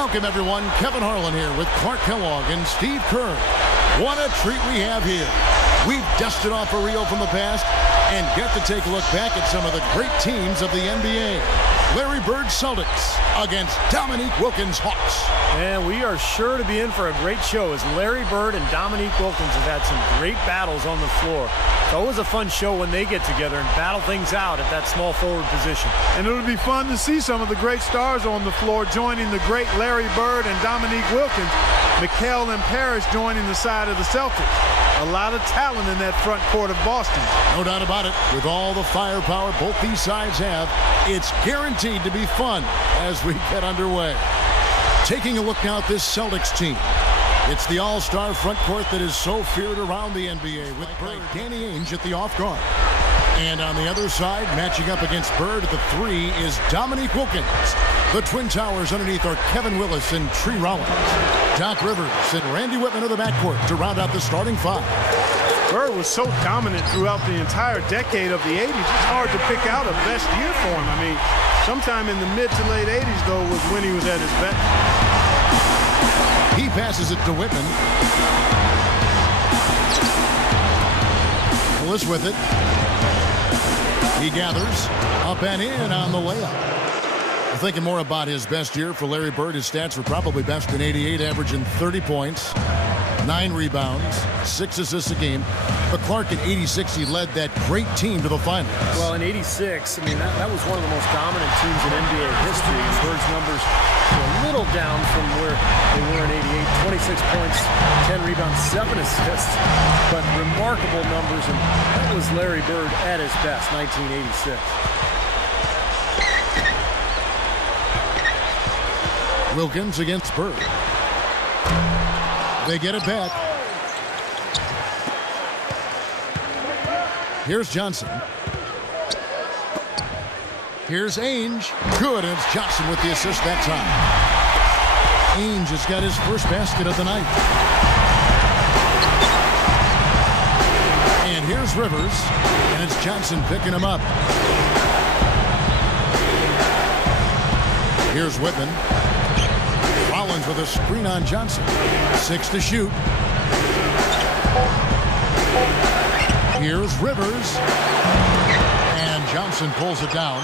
Welcome, everyone. Kevin Harlan here with Clark Kellogg and Steve Kerr. What a treat we have here. We've dusted off a reel from the past and get to take a look back at some of the great teams of the NBA. Larry Bird Celtics against Dominique Wilkins Hawks. And we are sure to be in for a great show as Larry Bird and Dominique Wilkins have had some great battles on the floor. It's always a fun show when they get together and battle things out at that small forward position. And it'll be fun to see some of the great stars on the floor joining the great Larry Bird and Dominique Wilkins. Mikal and Parrish joining the side of the Celtics. A lot of talent in that front court of Boston. No doubt about it. With all the firepower both these sides have, it's guaranteed to be fun as we get underway. Taking a look now at this Celtics team. It's the all-star front court that is so feared around the NBA with Bird, Danny Ainge at the off guard. And on the other side, matching up against Bird at the 3 is Dominique Wilkins. The Twin Towers underneath are Kevin Willis and Tree Rollins. Doc Rivers and Randy Whitman of the backcourt to round out the starting 5. Bird was so dominant throughout the entire decade of the 80s. It's hard to pick out a best year for him. I mean, sometime in the mid to late 80s, though, was when he was at his best. He passes it to Whitman. Willis with it. He gathers up and in on the layup. Thinking more about his best year for Larry Bird, his stats were probably best in '88, averaging 30 points, 9 rebounds, 6 assists a game. But Clark in '86, he led that great team to the finals. Well, in '86, I mean, that was one of the most dominant teams in NBA history. And Bird's numbers were a little down from where they were in '88. 26 points, 10 rebounds, 7 assists. But remarkable numbers, and that was Larry Bird at his best, 1986. Wilkins against Bird. They get it back. Here's Johnson. Here's Ainge. Good, and it's Johnson with the assist that time. Ainge has got his first basket of the night. And here's Rivers, and it's Johnson picking him up. Here's Whitman. Rollins with a screen on Johnson. 6 to shoot. Here's Rivers. And Johnson pulls it down.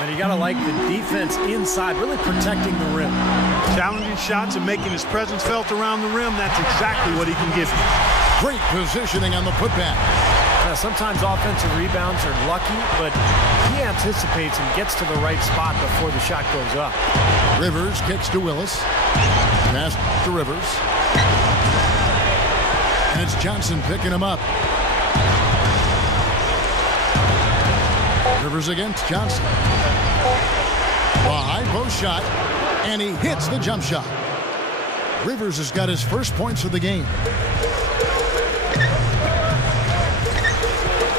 And you got to like the defense inside, really protecting the rim. Challenging shots and making his presence felt around the rim. That's exactly what he can give you. Great positioning on the putback. Sometimes offensive rebounds are lucky, but he anticipates and gets to the right spot before the shot goes up. Rivers kicks to Willis. Pass to Rivers. And it's Johnson picking him up. Rivers against Johnson. A high post shot, and he hits the jump shot. Rivers has got his first points of the game.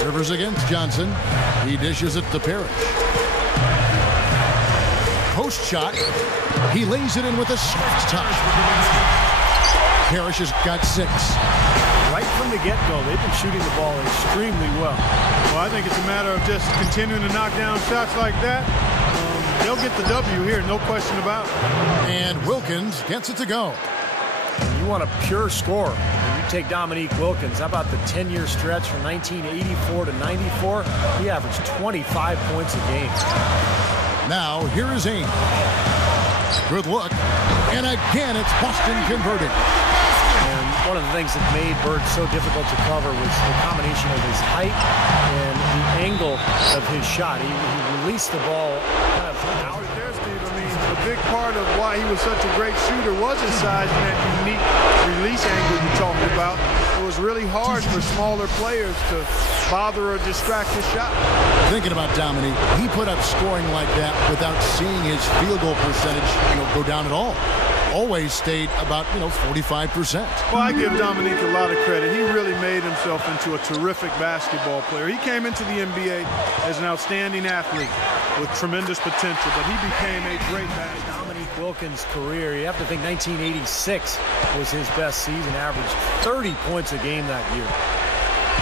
Rivers against Johnson. He dishes it to Parrish. Post shot. He lays it in with a soft touch. Parrish has got 6. Right from the get-go, they've been shooting the ball extremely well. Well, I think it's a matter of just continuing to knock down shots like that. They'll get the W here, no question about it. And Wilkins gets it to go. You want a pure scorer. You take Dominique Wilkins. How about the 10-year stretch from 1984 to 94? He averaged 25 points a game. Now, here is Ainge. Good look. And again, it's Boston converting. And one of the things that made Bird so difficult to cover was the combination of his height and the angle of his shot. He released the ball kind of out. There, Steve, I mean, a big part of why he was such a great shooter was his size and that unique release angle you talked about. It was really hard for smaller players to bother or distract his shot. Thinking about Dominique, he put up scoring like that without seeing his field goal percentage, go down at all. Always stayed about, 45%. Well, I give Dominique a lot of credit. He really made himself into a terrific basketball player. He came into the NBA as an outstanding athlete with tremendous potential, but he became a great basketball. Dominique Wilkins' career, you have to think 1986 was his best season, averaged 30 points a game that year.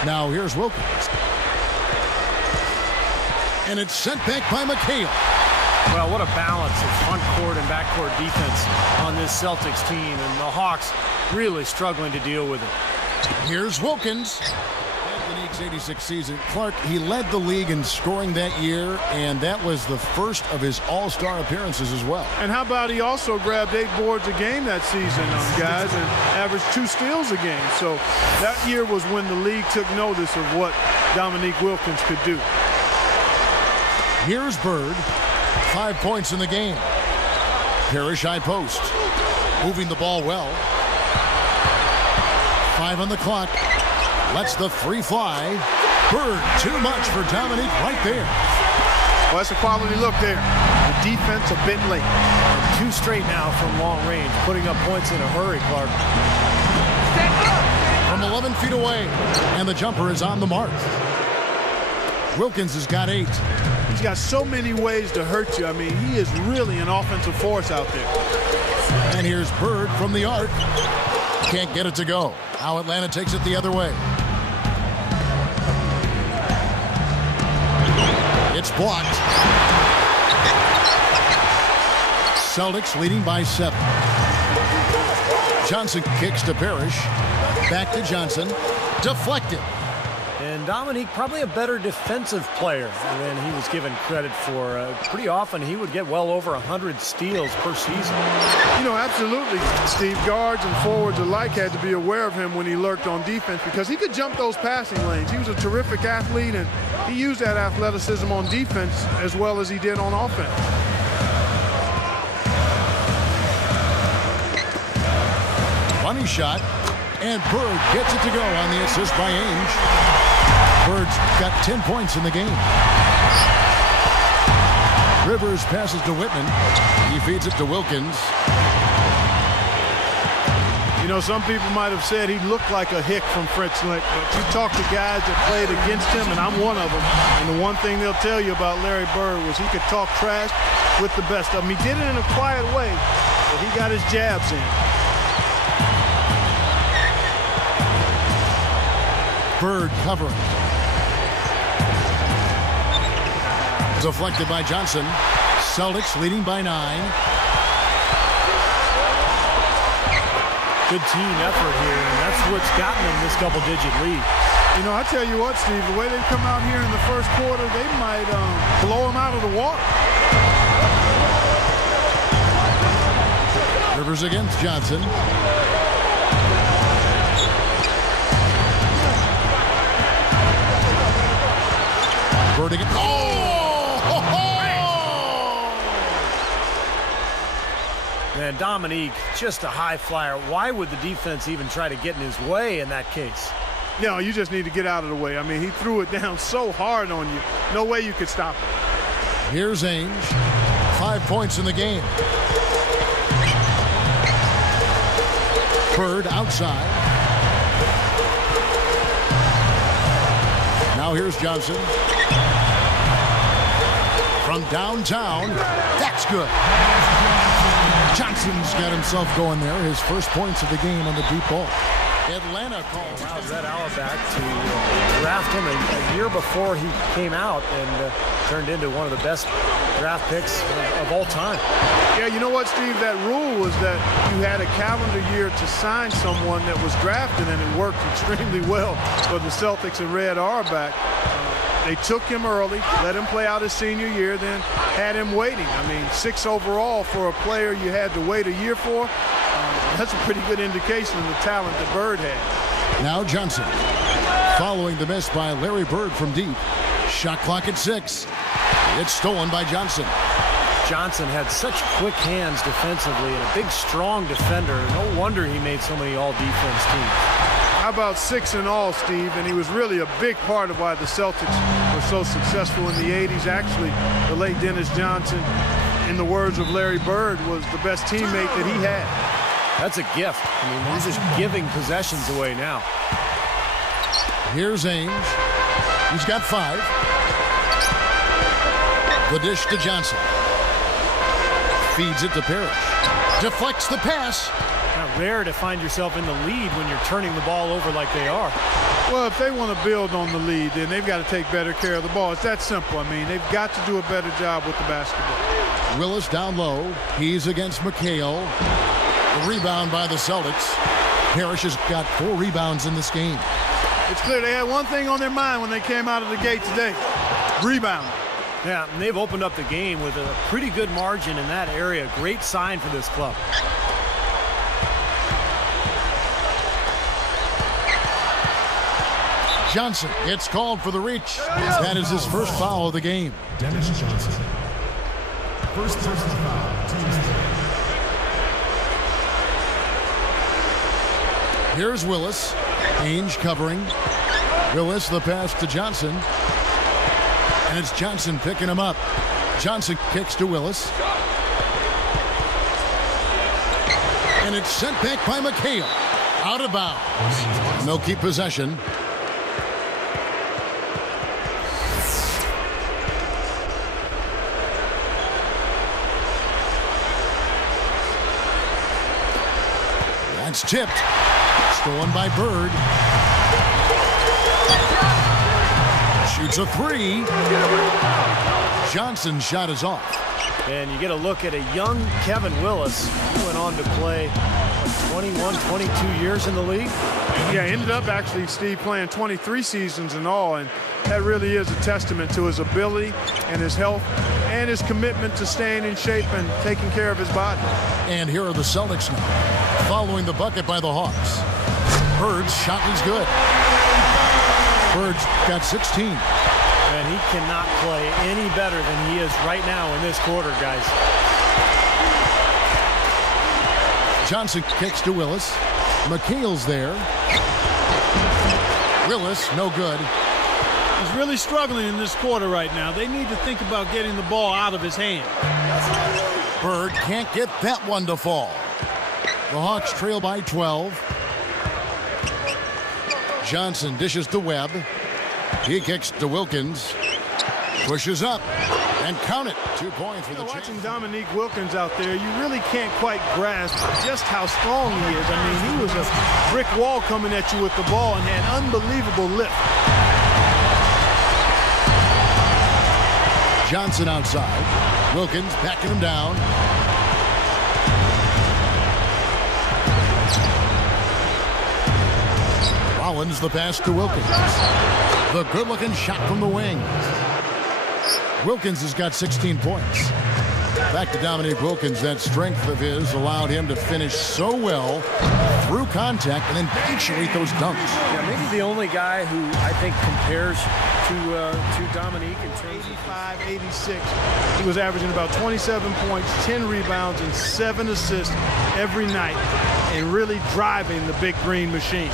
Now here's Wilkins. And it's sent back by McHale. Well, what a balance of front court and back court defense on this Celtics team, and the Hawks really struggling to deal with it. Here's Wilkins. Dominique's 86 season. Clark, he led the league in scoring that year, and that was the first of his all-star appearances as well. And how about he also grabbed 8 boards a game that season, guys, and averaged 2 steals a game. So that year was when the league took notice of what Dominique Wilkins could do. Here's Bird. 5 points in the game. Parrish high post. Moving the ball well. 5 on the clock. Lets the 3 fly. Bird, too much for Dominique right there. Well, that's a quality look there. The defense a bit late. And 2 straight now from long range, putting up points in a hurry, Clark. From 11 feet away, and the jumper is on the mark. Wilkins has got 8. He's got so many ways to hurt you. I mean, he is really an offensive force out there. And here's Bird from the arc. Can't get it to go. Now Atlanta takes it the other way. It's blocked. Celtics leading by 7. Johnson kicks to Parrish. Back to Johnson. Deflected. And Dominique, probably a better defensive player than he was given credit for. Pretty often he would get well over 100 steals per season. You know, absolutely, Steve. Guards and forwards alike had to be aware of him when he lurked on defense because he could jump those passing lanes. He was a terrific athlete, and he used that athleticism on defense as well as he did on offense. Funny shot, and Bird gets it to go on the assist by Ainge. Bird's got 10 points in the game. Rivers passes to Whitman. He feeds it to Wilkins. You know, some people might have said he looked like a hick from Fritz Lick, but you talk to guys that played against him, and I'm one of them. And the one thing they'll tell you about Larry Bird was he could talk trash with the best of them. He did it in a quiet way, but he got his jabs in. Bird covering. Deflected by Johnson. Celtics leading by 9. Good team effort here, and that's what's gotten them this double-digit lead. You know, I tell you what, Steve, the way they come out here in the first quarter, they might blow them out of the water. Rivers against Johnson. Bird again. Oh! And Dominique, just a high flyer. Why would the defense even try to get in his way in that case? No, you just need to get out of the way. I mean, he threw it down so hard on you. No way you could stop it. Here's Ainge. 5 points in the game. Bird outside. Now here's Johnson. From downtown. That's good. Johnson's got himself going there. His first points of the game on the deep ball. Atlanta calls. Allows that Auerbach to draft him a year before he came out and turned into one of the best draft picks of all time. Yeah, you know what, Steve? That rule was that you had a calendar year to sign someone that was drafted, and it worked extremely well for the Celtics and Red Auerbach. They took him early, let him play out his senior year, then had him waiting. I mean, 6 overall for a player you had to wait a year for. That's a pretty good indication of the talent that Bird had. Now Johnson. Following the miss by Larry Bird from deep. Shot clock at 6. It's stolen by Johnson. Johnson had such quick hands defensively and a big, strong defender. No wonder he made so many all-defense teams. How about 6 in all, Steve? And he was really a big part of why the Celtics were so successful in the 80s. Actually, the late Dennis Johnson, in the words of Larry Bird, was the best teammate that he had. That's a gift. I mean, he's just giving possessions away now. Here's Ainge. He's got 5. The dish to Johnson. Feeds it to Parrish. Deflects the pass. Not rare to find yourself in the lead when you're turning the ball over like they are. Well, if they want to build on the lead, then they've got to take better care of the ball. It's that simple. I mean, they've got to do a better job with the basketball. Willis down low. He's against McHale. The rebound by the Celtics. Parrish has got 4 rebounds in this game. It's clear they had one thing on their mind when they came out of the gate today. Rebound. Yeah, and they've opened up the game with a pretty good margin in that area. Great sign for this club. Johnson gets called for the reach. That is his first foul of the game. Dennis Johnson. First personal foul. Here's Willis. Ainge covering. Willis, the pass to Johnson. And it's Johnson picking him up. Johnson kicks to Willis. And it's sent back by McHale. Out of bounds. And they'll keep possession. That's tipped. Stolen by Bird. Shoots a 3. Johnson's shot is off. And you get a look at a young Kevin Willis. He went on to play 21, 22 years in the league. Yeah, ended up actually, Steve, playing 23 seasons in all, and that really is a testament to his ability and his health and his commitment to staying in shape and taking care of his body. And here are the Celtics now, following the bucket by the Hawks. Bird's shot is good. Bird's got 16. And he cannot play any better than he is right now in this quarter, guys. Johnson kicks to Willis. McHale's there. Willis, no good. He's really struggling in this quarter right now. They need to think about getting the ball out of his hand. Bird can't get that one to fall. The Hawks trail by 12. Johnson dishes to Webb. He kicks to Wilkins. Pushes up. And count it. 2 points for the Chiefs. Watching Dominique Wilkins out there, you really can't quite grasp just how strong he is. I mean, he was a brick wall coming at you with the ball and had unbelievable lift. Johnson outside. Wilkins backing him down. Rollins the pass to Wilkins. The good-looking shot from the wing. Wilkins has got 16 points. Back to Dominique Wilkins. That strength of his allowed him to finish so well through contact and then punctuate those dunks. Yeah, maybe the only guy who I think compares to Dominique in terms of 85-86. He was averaging about 27 points, 10 rebounds, and 7 assists every night, and really driving the big green machine.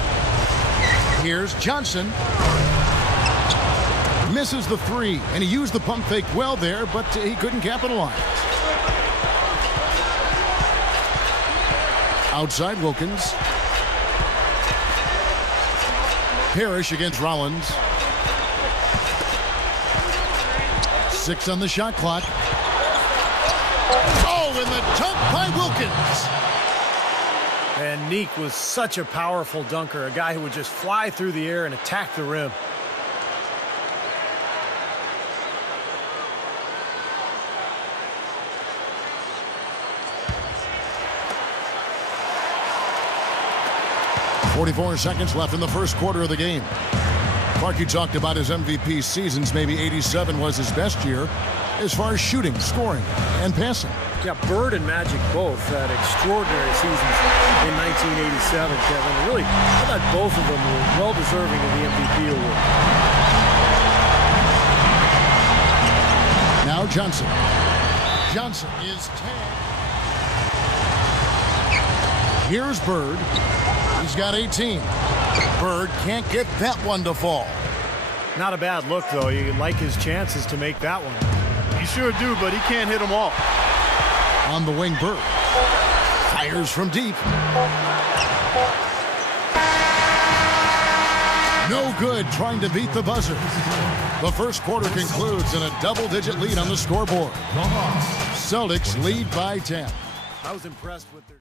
Here's Johnson. Misses the 3, and he used the pump fake well there, but he couldn't capitalize. Outside Wilkins. Parrish against Rollins. 6 on the shot clock. Oh, and the dunk by Wilkins. And Neek was such a powerful dunker, a guy who would just fly through the air and attack the rim. .44 seconds left in the first quarter of the game. Clark, you talked about his MVP seasons. Maybe 87 was his best year as far as shooting, scoring, and passing. Yeah, Bird and Magic both had extraordinary seasons in 1987, Kevin. Really, I thought both of them were well-deserving of the MVP award. Now Johnson. Johnson is tagged. Here's Bird. He's got 18. Bird can't get that one to fall. Not a bad look, though. You like his chances to make that one. You sure do, but he can't hit them all. On the wing, Bird. Fires from deep. No good trying to beat the buzzer. The first quarter concludes in a double-digit lead on the scoreboard. Celtics lead by 10. I was impressed with their...